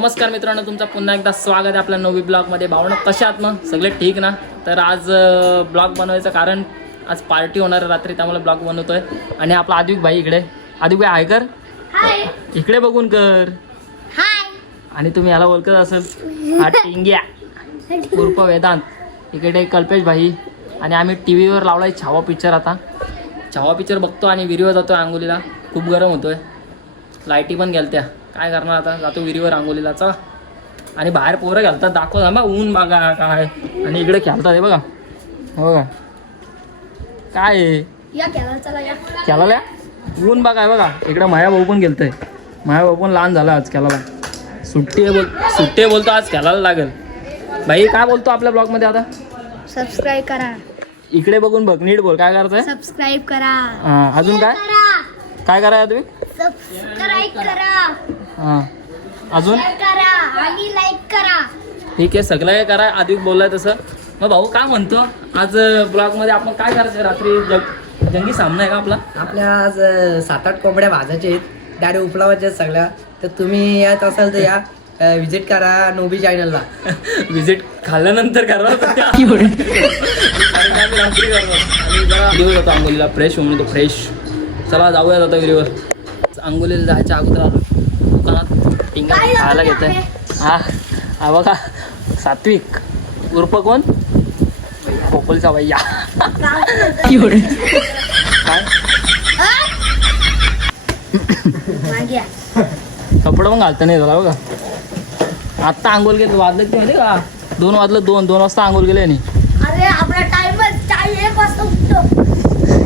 नमस्कार मित्रांनो, तुमचं पुन्हा एकदा स्वागत आहे आपल्या नवी ब्लॉगमध्ये. भावना कशा आहात मग? सगळे ठीक ना? तर आज ब्लॉग बनवायचं कारण आज पार्टी होणार रात्री, त्यामुळे ब्लॉग बनवतोय. आणि आपला आदिक भाई इकडे. आदिक भाई हाय कर, हाय. इकडे बघून कर. हाय. आणि तुम्ही याला ओळखत असेल, हा टिंग्या उर्फ वेदांत. इकडे कल्पेश भाई. आणि आम्ही टी व्हीवर लावलाय छावा पिक्चर. आता छावा पिक्चर बघतो आणि विहिरीवर जातो आंघोलीला. खूप गरम होतोय, लाईटी पण गेलत्या. काय करणार आता, जातो विहिरीवर आंघोलीला. चला. आणि बाहेर पोरं घालतात, दाखव ना ऊन बघा काय. आणि इकडे खेळतात हे बघा, हो का काय या खेळायला चला या. खेळायला ऊन बघा बघा. इकडे माया भाऊ पण गेलतोय. माया भाऊ पण लहान झाला आज खेळायला. सुट्टी आहे बोलतो आज खेळायला लागेल. भाई काय बोलतो आपल्या ब्लॉगमध्ये आता? सबस्क्राईब करा. इकडे बघून बघ, नीट बोल. काय करायचंय? सबस्क्राईब करा. हां, अजून काय काय करायचं तुम्ही? सबस्क्राईब करा. हां, अजून शेअर करा आणि लाईक करा. ठीक आहे, सगळं काय करा. आधी बोललाय तसं. मग भाऊ काय म्हणतो, आज ब्लॉगमध्ये आपण काय करायचं? रात्री जंगी सामना आहे का आपला? आपल्या आज 7-8 कोंबड्या भाजायच्या आहेत, डायरेक्ट उपलावायच्या आहेत सगळ्या. तर तुम्ही यात असाल तर या, विजिट करा नोबी चॅनलला. विजिट खाल्ल्यानंतर करा. दिवस होतो आंघोलीला, फ्रेश होऊन येतो. फ्रेश. चला जाऊया आता विहिरीवर. आंघोलीला जायच्या अगोदर आलो दुकानात टिंगा खायला घेत आहे. हा बघा, सात्विक उर्फ कोण? खोपलचा भैया. काय माग्या. कपडे पण घालता नाही झाला बघा. आत्ता आंघोल गेले, वाजलं किती माहिती का? 2 वाजलं. 2 वाजता आंघोल गेले. आणि अरे आपला टाइम 1 वाजता उठतो.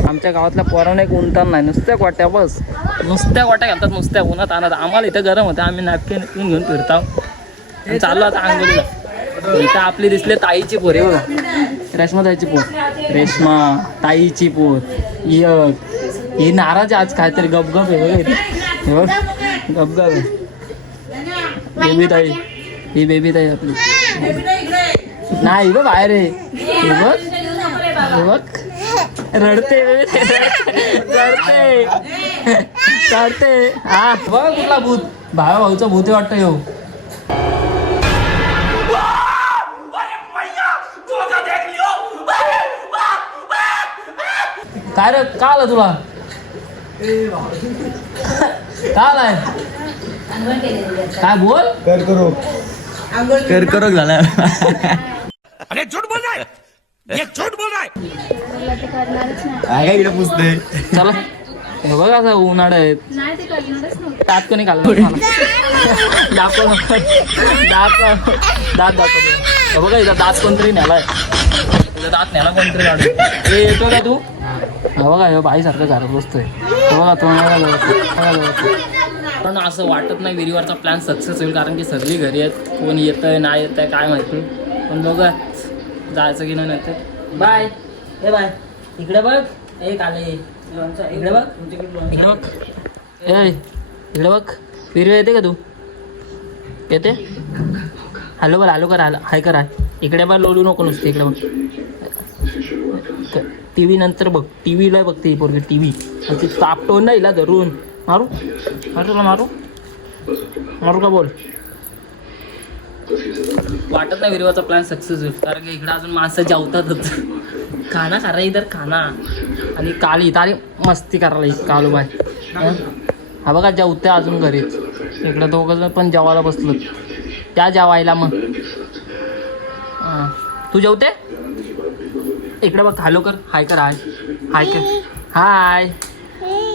आमच्या गावातल्या पोरांना एक उंटान नाही, नुसत्या गोट्या. बस नुसत्या गोट्या घालतात, नुसत्या उन्हात आणत. आम्हाला इथं गरम होतं, आम्ही नॅपकिन घेऊन फिरताव. चाललो आता आंघोलीला. इथं आपली दिसले ताईची पोर आहे बघा, रेश्मा ताईची पोर. रेश्मा ताईची पोर. ही नाराज आज काहीतरी गपगप आहे बघा. हे बघ गपगप आहे. बेबी ताई, ही बेबी ताई आपली. नाही बघ बाहेर आहे. हे बघ रडते रडते. हा बघ कुठला भूत. भाऊचा भूत वाटतं येऊ. काय रे, का आलं तुला? का आलाय? काय बोल? कर करो झाला. अरे झूठ बोल रहा है, ये झूठ बोल रहा है. काय काय इकडे पुसते. चला. हे बघ असं उन्हाळा आहे. नाही ते करणारच नव्हतं. दात कोणी खाल्लं? दाखव दात बघा, इथं दात कोणतरी नेलाय. इथं दात नेला कोणतरी काढून. हे येतो का तू? हा बघा, हे बाईसारखं घरात बसतोय. बघा पण असं वाटत नाही विहिरीवरचा प्लॅन सक्सेस होईल, कारण की सगळी घरी आहेत. कोण येतंय नाही येतंय काय माहिती. पण बघा जायचं की नाही तर. बाय. हे बाय, इकडे बघ. एक आले. इकडे बघ, इकडे बघ. ए इकडे बघ. विहिरी येते का तू? येते? हॅलो बरं, हॅलो करा. हाय करा. इकडे बघ, लोळू नको नुसते. इकडे बघ. टी व्ही नंतर बघ. टी व्हीला बघते ही पोरगी. टी व्ही अशी तापटो नाही हिला धरून. मारू तुला मारू का? बोल. वाटत नाही विरिवाचा प्लॅन सक्सेस होईल, कारण की इकडे अजून माणसं जेवतातच. खाना खा इधर खाना. आणि काली तारी मस्ती करायला कालू बाय. हा बघा जेवते अजून घरीच. इकडं दोघं पण जेवायला बसलो. त्या जेवायला मग तू जेवते? इकडे बघ. हॅलो कर. हाय कर. हाय कर. हाय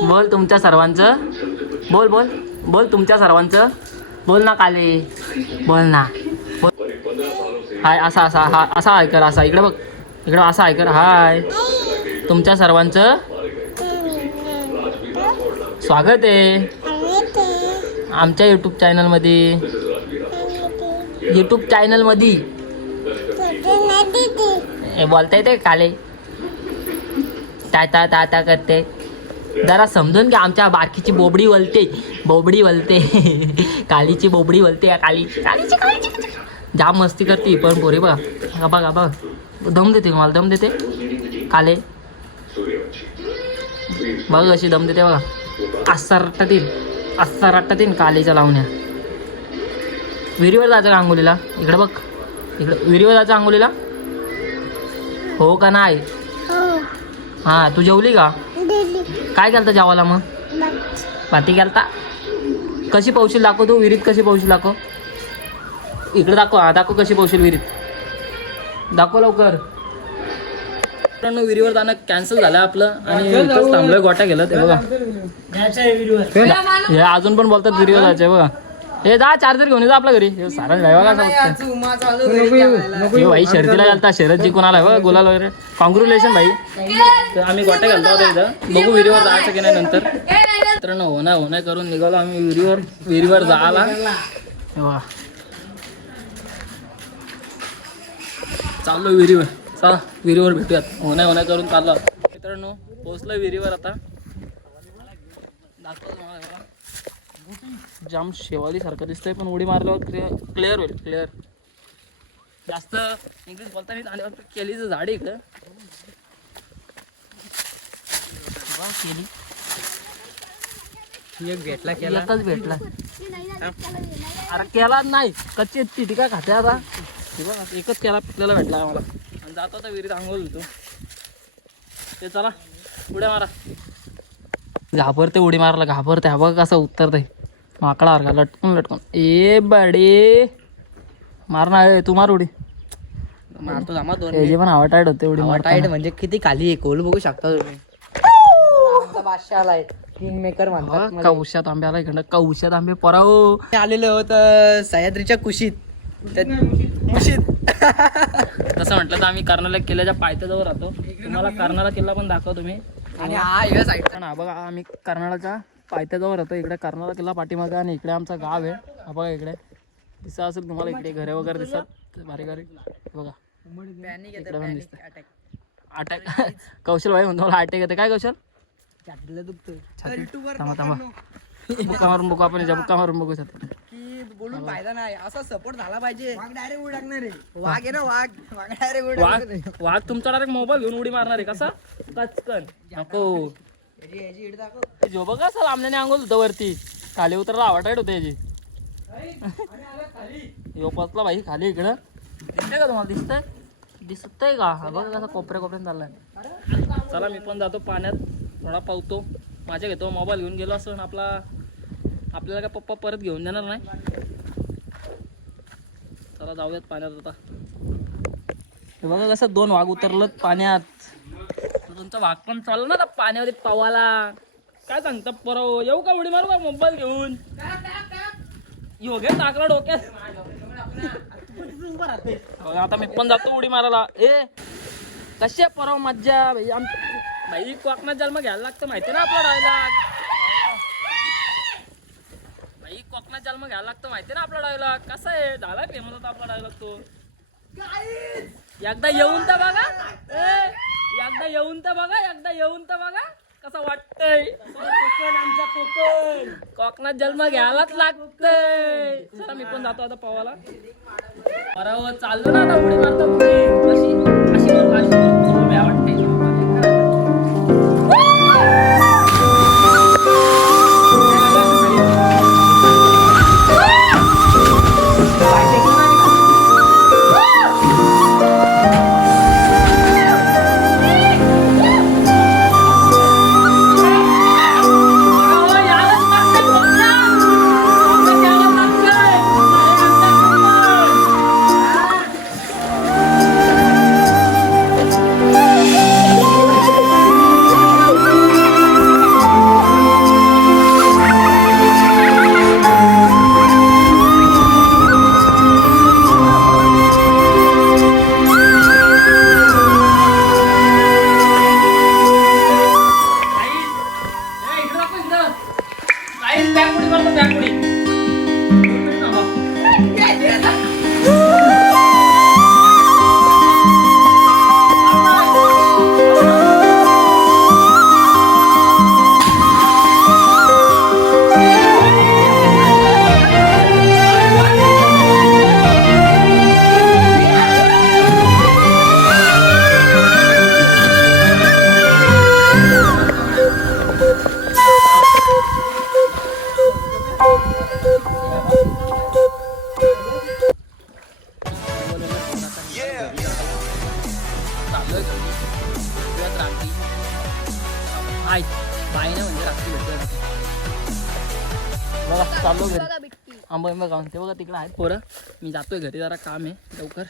बोल तुमच्या सर्वांचं. बोल तुमच्या सर्वांचं. बोल ना काले. बोल ना. हाय असा हाय कर. असा इकडे बघ. इकडं असा हाय कर. हाय तुमच्या सर्वांचं स्वागत आहे आमच्या यूट्यूब चॅनलमध्ये. बोलता येते काले? ता करते. जरा समजून घ्या. आमच्या बारकीची बोबडी वलते. कालीची बोबडी वलते. कालीची जाम मस्ती करते पण पोरे. बघा दम देते. मला दम देते काले. बघ अशी दम देते बघा. अस्सा रट्टातील कालीच्या लावण्या. विहिरीवर जायचं का आंघोलीला? इकडे बघ, इकडे विहिरीवर जायचं आंघोलीला हो का नाही? हा तू जेवली का? काय केलं जेवायला मग? बाती केलता. कशी पावशील दाखव तू विहिरीत, कशी पावशील दाखव. इकडे दाखव, हा दाखव कशी पावशील विहिरीत, दाखव लवकर. मित्रांनो विहिरीवर जाणं कॅन्सल झालं आपलं आणि इथंच थांबलोय, गोट्या गेलं ते बघा. हे अजून पण बोलतात विहिरीवर जायचंय बघा. हे जा चार्जर घेऊन जा आपल्या घरी. हे सारा बघा हे भाई शर्तीला घालता, शर्यत जिंकून आलाय बघा, गुलाल वगैरे. कॉंग्रॅच्युलेशन भाई. तर आम्ही गोट्या घालतो होता इथं, बघू विहिरीवर जायचं की नाही नंतर. मित्रांनो होण्या करून निघालो आम्ही विहिरीवर जायला. वा चाललो विहिरीवर, चला विहिरीवर भेटूयात. होण्या करून चाललो मित्रांनो. पोहोचलो विहिरीवर आता, दाखवतो तुम्हाला. जाम शेवाली सारखं दिसतंय पण उडी मारल्यावर क्लिअर होईल, क्लिअर. जास्त इंग्लिश बोलता नाही आणि केलीचं झाड आहे इकडं. केली एक भेटला एकच भेटला. अरे केला नाही, कच्ची ती काय खाते आता. एकच केला पिकलेला भेटला आम्हाला आणि जातो आता विहिरीत आंघोळ होतो. ते चला उड्या मारा. घाबरते उडी मारायला, घाबरते. हा बघ कसं उत्तरते माकडा सारखा लटकून. ए बडे मारणार तू, मार उडी. मारतो जमा दोन. त्याची पण हवा टाईट होते उडी मार. टाईट म्हणजे किती खाली आहे कोल बघू शकता तुम्ही. बादशाह आलाय, किंग मेकर म्हणतात. कौशात आंबे आला इकडं, कौशात आंबे पराव. आलेलं होतं सह्याद्रीच्या कुशीत. तसं म्हटलं तर आम्ही कर्नाला किल्ल्याच्या पायथ्याजवळ राहतो. तुम्हाला कर्नाला किल्ला पण दाखवतो मी. आणि हा या साईड हा बघा आम्ही कर्नाळाच्या पायथ्याजवळ राहतो. इकडे कर्नाळा किल्ला पाठीमागे आणि इकडे आमचं गाव आहे. हा बघा इकडे दिसत असेल तुम्हाला, इकडे घरे वगैरे दिसतात बारीक बारीक बघा. इकडे पण दिसतं अटॅक. कौशल भाई म्हणतो मला अटॅक येते. काय कौशल? थांबा बुक्का मारून बघू आपण, बुक्का मारून बघू शकतो. बोलून फायदा नाही, असा सपोर्ट झाला पाहिजे. वाघ डायरेक्ट उडकणार आहे. वाघ आहे ना, वाघ डायरेक्ट उडकणार. वाघ तुमचा डायरेक्ट मोबाईल घेऊन उडी मारणार आहे कसा? कचकन नको जो बघा असं लांबण्याने आंघोल होतं वरती, खाली उतरला आवटाईट होते याची. यो पसला भाई खाली इकडं. दिसतंय का तुम्हाला? दिसतंय का? हा बघा कसं कोपऱ्यात चाललाय. चला मी पण जातो पाण्यात, थोडा पावतो. माझ्या घेतो मोबाईल घेऊन गेलो असं आपल्याला काय पप्पा परत घेऊन देणार नाही. चला जाऊयात पाण्यात आता. हे बघा कसं दोन वाघ उतरलं पाण्यात. तुमचा वाघ पण चालला ना पाण्यामध्ये पवाला. काय सांगता परव, येऊ का उडी मारू का मोबाईल घेऊन? योगे टाकला डोक्यात. आता मी पण जातो उडी मारायला. ए कशी आहे परव मज्जा भाई. भाई कोकणात जन्म घ्यायला लागतं माहिती ना आपला डायलॉग. भाई कोकणात जन्म घ्यायला लागतं माहिती ना आपला डायलॉग. कसा आहे झाला फेमस होता आपला डायलॉग तो. एकदा येऊन तर बघा, एकदा येऊन तर बघा कसं वाटतंय. आमचा कोकणात जन्म घ्यायलाच लागतंय. चला मी पण जातो आता पवाला. बरोबर चाललो ना आता उडी मारता अशी वाटते. बाय बाय नाही म्हणजे रात्री भेटूया. बघा चाललो घरी बघा बिट्टी. आंबा गाऊन ते बघा तिकडे आहेत पोरं. मी जातोय घरी, जरा काम आहे लवकर.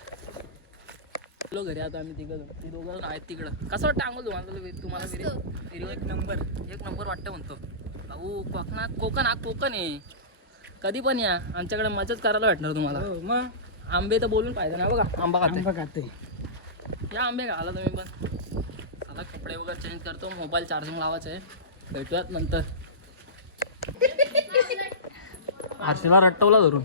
चलो घरी आता आम्ही ती दोघं आहेत तिकडं. कसं वाटतं अंघोळ तुम्हाला विहिरी? एक नंबर वाटतं म्हणतो भाऊ. कोकण आहे. कधी पण या आमच्याकडे मजाच करायला भेटणार तुम्हाला. मग आंबे तर बोलून पाहिजे ना. बघा आंबा खाते या आंबे घाला तुम्ही पण. आता कपडे वगैरे चेंज करतो, मोबाईल चार्जिंग लावायचं आहे. भेटूयात नंतर. आरशीला रट्टवला धरून.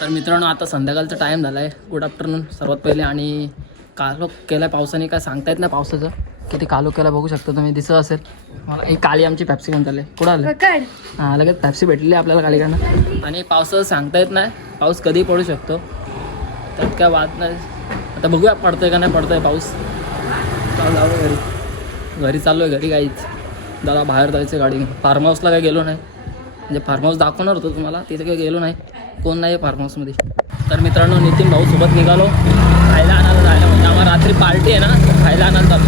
तर मित्रांनो आता संध्याकाळचा टाईम झाला आहे. गुड आफ्टरनून सर्वात पहिले. आणि कालोख केला आहे पावसाने, काय सांगता येत नाही पावसाचं किती कालोख केला बघू शकता तुम्ही, दिसत असेल मला. एक काली आमची पॅप्सी घेऊन चालले. कुठं आलं? हां लगेच पॅप्सी भेटलेली आपल्याला कालीकडनं. आणि पावसाचं सांगता येत नाही, पाऊस कधी पडू शकतो, त्यात काय वाद नाही. आता बघूया पडतोय का नाही पडतोय पाऊस. घरी चाललो आहे. घरी काहीच दादा बाहेर जायचं गाडी घेऊन. फार्म हाऊसला काही गेलो नाही, म्हणजे फार्म हाऊस दाखवणार होतो तुम्हाला, तिथे काही गेलो नाही. कोण नाही आहे फार्म हाऊसमध्ये. तर मित्रांनो नितीन भाऊ सोबत निघालो खायला आणायला जायला. म्हणजे आम्हाला रात्री पार्टी आहे ना, खायला आणायला चालू.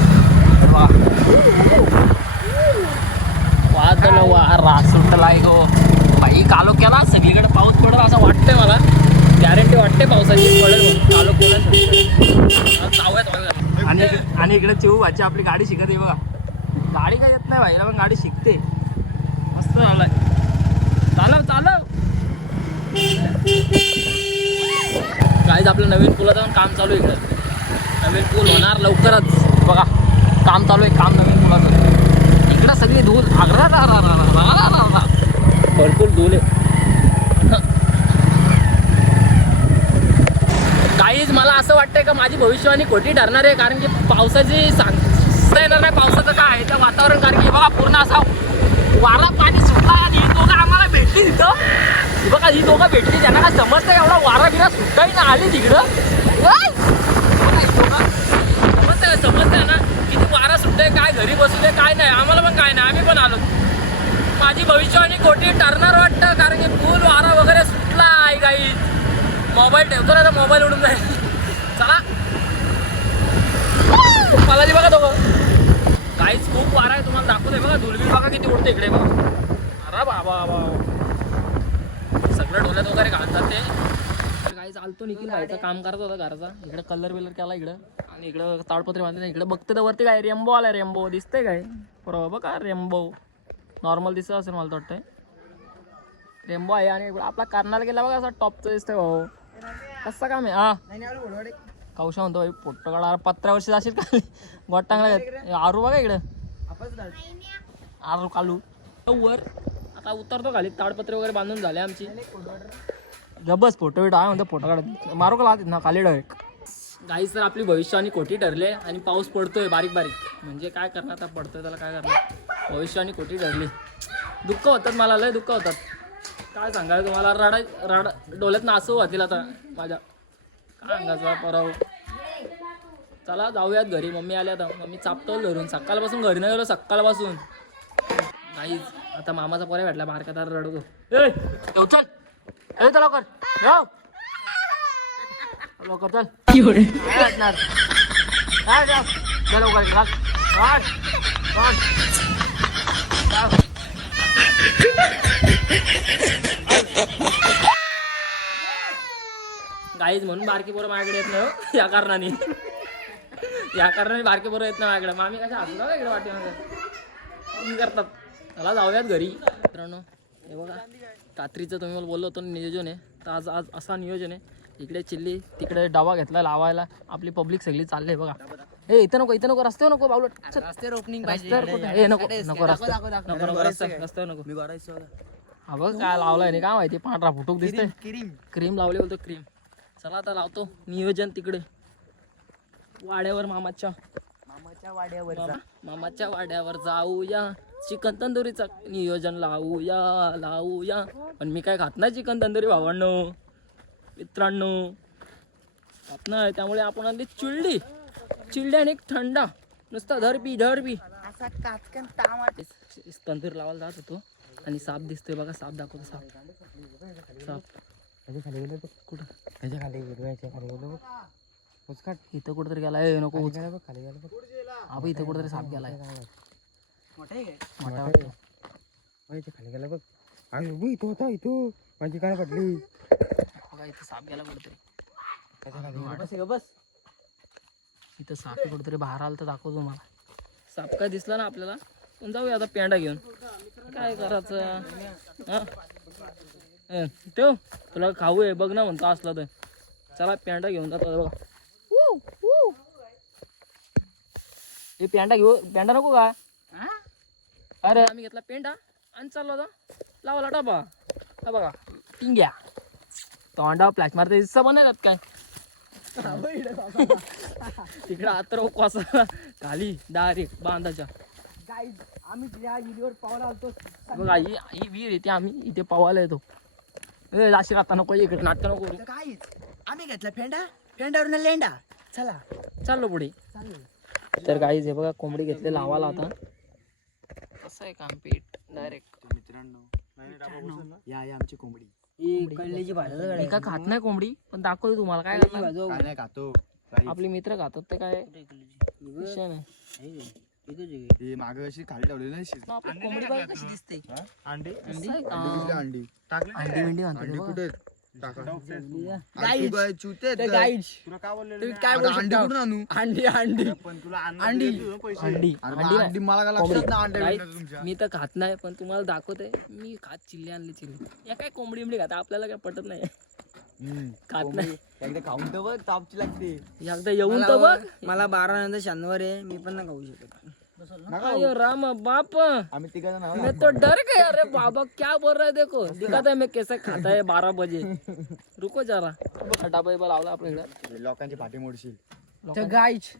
वादळ वारा सुटलाय गो बाई. कालो केला सगळीकडे पाऊस पडेल असं वाटतंय मला. गॅरंटी वाटते पावसाची पडेल कालो केला. आणि इकडे चिऊ भाची आपली गाडी शिकते बघा. गाडी काय येत नाही भाईला पण गाडी शिकते. मस्त झालाय. चालव गाईज आपलं नवीन पुलाचं पण काम चालू आहे. इकडं नवीन पूल होणार लवकरच. बघा काम चालू आहे, काम नवीन पुलाचं. इकडं सगळी धूल भरपूर धूल आहे. काहीच मला असं वाटतंय का माझी भविष्यवाणी खोटी ठरणार आहे. कारण की पावसाची सांगता येणार नाही पावसाचं काय आहे ते वातावरण. कारण की बघा पूर्ण असा वारा पाणी सुटला. आणि ही दोघं आम्हाला भेटली तिथं. बघा ही दोघं भेटली, त्यांना काय समजतं एवढा वारा बिरा सुटाही ना आली तिकडं. समजतंय ना किती वारा सुटतंय, काय घरी बसू दे काय नाही, आम्हाला पण काय नाही, आम्ही पण आलो. माझी भविष्यवाणी खोटी ठरणार वाटतं. कारण की फुल वारा वगैरे सुटला आहे. काही मोबाईल ठेवतो ना तर मोबाईल उडून जाईल. चला मला बघा दोघं काहीच खूप वारा आहे. तुम्हाला दाखवतोय बघा. धुलबी बघा किती उडते इकडे बघा. अरे बाबा सगळं डोल्यात वगैरे घालतात ते. काही चालतो निखिल व्हायचं काम करत होता घराचा. इकडे कलर बिलर केला इकडं. आणि इकडं ताडपत्री बांधले. इकडे बघते तर वरती काय रेम्बो आलाय. रेम्बो दिसतंय काय बरोबर बघा. रेम्बो नॉर्मल दिसत असेल मला तर वाटतंय. रेम्बो आहे. आणि आपला कर्नाला गेला बघा असा टॉपचं दिसतंय भाऊ. कसं काम आहे. हा कौशा म्हणतो फोटो काढा. 15 वर्ष जाशील का गोट टांगला. आरू बघा इकडं. आरू कालू वर आता उतरतो खाली. ताडपत्री वगैरे बांधून झाले आमची. जबस फोटो बिटो आहे म्हणतो. फोटो काढत मारू का लागत ना खाली डायरेक्ट. गाईच तर आपली भविष्यवाणी खोटी ठरली. आणि पाऊस पडतोय बारीक बारीक. म्हणजे काय करणार आता पडतोय त्याला काय करणार. भविष्यवाणी खोटी ठरली. दुःख होतात मला, लय दुःख होतात. काय सांगायचं तुम्हाला. डोल्यात नासू होतील आता माझ्या. काय सांगायचं पराव. चला जाऊयात घरी. मम्मी आल्या आता. मम्मी चापटवलं धरून. सकाळपासून घरी नाही गेलो सकाळपासून. काहीच आता मामाचा पोऱ्या भेटला बारका तर रडतो. येऊ चल येऊ तर लवकर येऊ लवकर चल. काय भेटणार काय चल लवकर. गाईज म्हणून बारकी पोरं माझ्याकडे येत नाही या कारणाने. या कारणाने बारकी पोरं येत नाही माझ्याकडे. मामी कशा हसू का इकडे वाटेमध्ये करतात. चला जाऊयात घरी. मित्रांनो हे बघा रात्रीचं तुम्ही मला बोललो होतो नियोजन आहे. तर आज असा नियोजन आहे. इकडे चिल्ली तिकडे डबा घेतला लावायला. आपली पब्लिक सगळी चालली बघा. हे इथं नको रस्त्यावर नको बावलट. रस्त्यावर ओपनिंग हे नको रस्त्यावर नको. हा बघ काय लावलाय नाही काय माहिती. पांढरा फुटूक दिसते. क्रीम लावली बोलतो क्रीम. चला आता लावतो नियोजन तिकडे वाड्यावर. मामाच्या वाड्यावर जाऊया. चिकन तंदुरीचं नियोजन लावूया. पण मी काय खात नाही चिकन तंदुरी भावांनो मित्रांनो. खात नाही त्यामुळे आपण आधी चिल्ली आणि थंडा नुसता धरपी तंदूर लावायला जात होतो. आणि साप दिसतोय बघा. साप दाखवतो. साप कुठं इथं कुठं तरी गेला. नको आपण इथे कुठेतरी साप गेलाय मोठा आहे काय? मोठा वाटतो. खाली गेला बघ. अरे बघ, इथं होता इथं. माझी काय पडली. बघा इथे साप गेला कुठेतरी. बस ग, बस. इथं साप आहे कुठेतरी बाहेर आलं तर दाखवतो मला. साप काय दिसला ना आपल्याला पण जाऊया आता पेंडा घेऊन. काय करायचं हा ठेव तुला खाऊ आहे बघ ना म्हणतो असला तर. चला पेंडा घेऊन जातो बघा. हे पेंडा घेऊ. पेंडा नको का? अरे आम्ही घेतला पेंडा आणि चाललो होता लावला डबा. हा बघा टिंग्या तोंडा फ्लॅश मारते दिसतं पण नाही काय तिकडे आता कोसा खाली डायरेक्ट बांधाच्या. आम्ही त्या विहिरीवर पावायला आलतो. बघा ही विहीर येते आम्ही इथे पवायला येतो. जाशी आता नको इकडे नाटक नको करू. काहीच आम्ही घेतला फेंडा, फेंडावरून लेंडा. चला चाललो पुढे. तर गाईज हे बघा कोंबडी घेतले लावायला आता. कसं आहे काम पीठ डायरेक्ट. या आमची कोंबडी. कळलेची भाजी मी काय खात नाही कोंबडी पण दाखवतो तुम्हाला काय करणार. काय नाही खातो. आपले मित्र खातात ते काय विषय नाही. ही मागं अशी खाली ठेवलेली नाही शिज. आपली कोंबडी बघा कशी दिसते. अंडी अंडी आहे का? अंडी अंडी बिंडी म्हणतात अंडी बघा. कुठे आहेत? टाका. गाईड. तू काय चुते आहेत का? गाईड तुला काय बोललेलं? तुम्ही काय बोलू आता अंडी शकता? कुठून आणू? अंडी अंडी पण तुला अंडी. अंडी अंडी अरे अंडी अंडी मला काय कोंबडी. लक्षात ना अंडे गाईज, भेटणार तुमच्या. मी तर खात नाही पण तुम्हाला दाखवते. मी खात चिल्ली आणली चिल्ली. या काय कोंबडी बिंबडी खाता आपल्याला काय पटत नाही. खात नाही. एकदा खाऊन तर बघ तापची लागते. एकदा येऊन तर बघ. मला 12 नंतर शनिवार आहे. मी पण नाही खाऊ शकत. अयो राम बाप आम्ही तिघांना नाव मैं तो डर गया. अरे बाबा क्या बोल रहा है देखो दिखाता है मैं कैसे खाता है 12 बजे. रुको जरा. डबा लावला आपल्या इकडे. लोकांची पाठी मोडशील. गाईच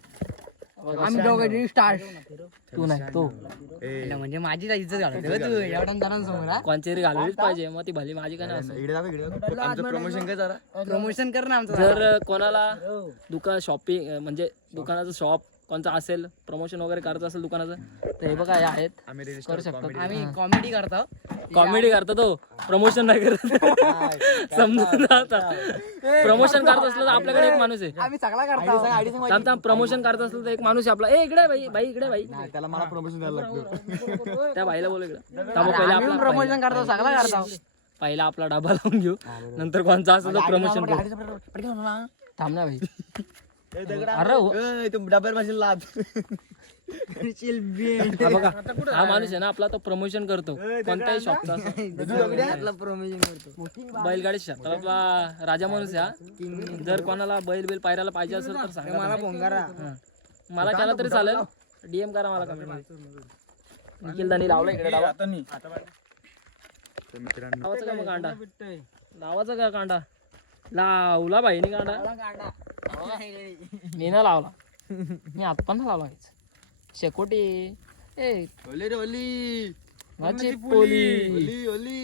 आम्ही दोघं स्टार्ट. तू नाही तो म्हणजे माझी इज्जत घालतो तू एवढ्या जणांसमोर. कोणचेरी घालवलीच पाहिजे मग ती भली माझी का नाही असं. इकडे दाखव, इकडे दाखव. आमचं प्रमोशन काय जरा. प्रमोशन कर ना आमचं. जर कोणाला दुकान शॉपिंग म्हणजे दुकानाचं शॉप कोणचं असेल प्रमोशन वगैरे करायचं असेल दुकानाचं तर हे बघा हे आहेत आम्ही रील्स करू शकतात. आम्ही कॉमेडी करतो. कॉमेडी करतो तो प्रमोशन नाही करत. समजून आता प्रमोशन करत असलं तर आपल्याकडे एक माणूस आहे. आम्ही सगळा करतो. सांगता प्रमोशन करत असलं तर एक माणूस आहे आपला. ए इकडे बाई बाई इकडे बाई. त्याला मला प्रमोशन द्यायला लागतं. त्या बाईला बोल इकडे. पहिला आपला प्रमोशन करतो सगळा करतो. पहिला आपला डबा लावून घेऊ नंतर कोणचा असेल तर प्रमोशन करू. थांब ना भाई. अरे हो. तू डब्यावर माझी लाद. हा बघा हा माणूस आहे ना आपला तो प्रमोशन करतो कोणत्याही शॉपचा. प्रमोशन करतो. बैलगाडी क्षेत्रातला राजा माणूस आहे हा. जर कोणाला बैल बिल पायऱ्याला पाहिजे असेल तर सांगा मला फोन करा. हा. मला केला तरी चालेल. डीएम करा मला कमेंट. निखिल दानी लावला इकडे डावा. लावायचा का मग कांडा. लावायचा का कांडा. लावला बाईने कांडा. मी ना लावला. मी आत पण लावला. शेकोटी ए ओली रे ओली. माझी पोली. ओली ओली.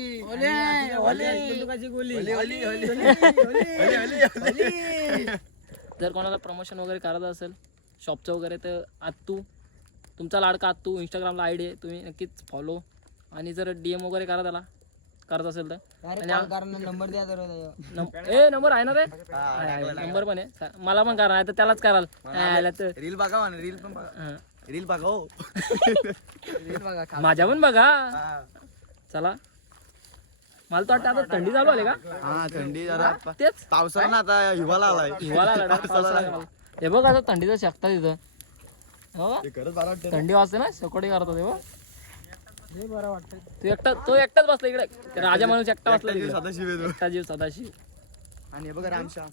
जर कोणाला प्रमोशन वगैरे करायचं असेल शॉपचं वगैरे तर आत्तू तुमचा लाडका आत्तू इंस्टाग्रामला आयडी आहे तुम्ही नक्कीच फॉलो. आणि जर डीएम वगैरे करा त्याला करत असेल तर. नंबर द्या तर. नंबर आहे ना रे. नंबर पण आहे मला पण करा तर त्यालाच कराल. रील बघा म्हणा. रील पण बघा. हा. रील बघा हो. माझ्या पण बघा. चला मला तर वाटतं आता थंडी चालू आली का. हा थंडी जरा. तेच पावसाळा ना आता हिवाळा आलाय. हिवाळा आला direct पावसाळा आला. हे बघ आता थंडीचा शकता तिथं. हो का? ते खरंच बरं वाटतं. थंडी वाजते ना शेकोटी करतो तेव्हा. तो एकटाच बसला इकडे. ते राजा माणूस एकटा बसला तिकडे. सदाशिव आहे तो. एकटा जीव सदाशिव. आणि हे बघा रामश्याम.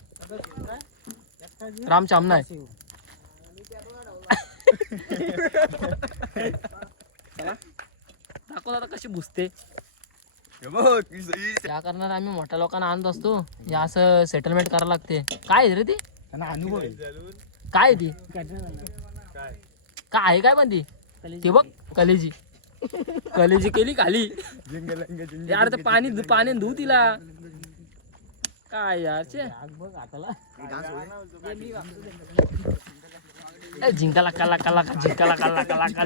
रामश्याम नाही. दाखव आता कशी भुसते. हे बघ, या करणार आम्ही मोठ्या लोकांना आणत असतो. या असं सेटलमेंट करायला लागते. काय आहे रे ती. त्यांना अनुभव आहे. काय आहे ती. काय आहे काय पण ती बघ कलेजी. कलेजी केली खाली. यार ते पाणी पाणी धू तिला. काय यार झिंकाला काला काला झिंकाला काला काला का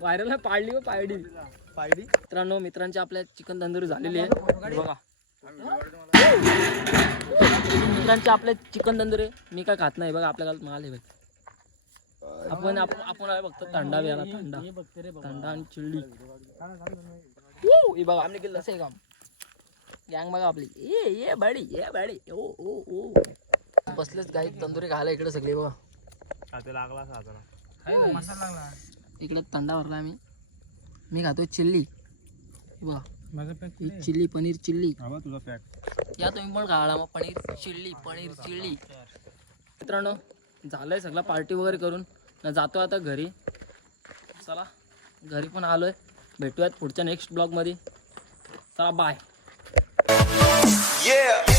व्हायरल पाडली व पायडी. मित्रांनो मित्रांची आपल्या चिकन तंदुरी झालेली आहे बघा. मित्रांचे आपले चिकन तंदुरी मी काय खात नाही बघा आपल्या घरात माल आहे बघ आपण आहे फक्त थंडा प्यायला थंडा आणि चिल्ली बघा आम्ही केलं असेल काम गँग बघा आपली ये बडी ओ ओ ओ बसलेच गाई तंदुरी खायला इकडे सगळे बघा इकडे थंडा भरला मी खातो चिल्ली बघा ही चिल्ली पनीर चिल्ली तुझा पॅक या तुम्ही पण खायला मग पनीर चिल्ली मित्रांनो झालंय सगळं पार्टी वगैरे करून जातो आता घरी चला घरी पण आलोय भेटूयात पुढच्या नेक्स्ट ब्लॉगमध्ये चला बाय Yeah.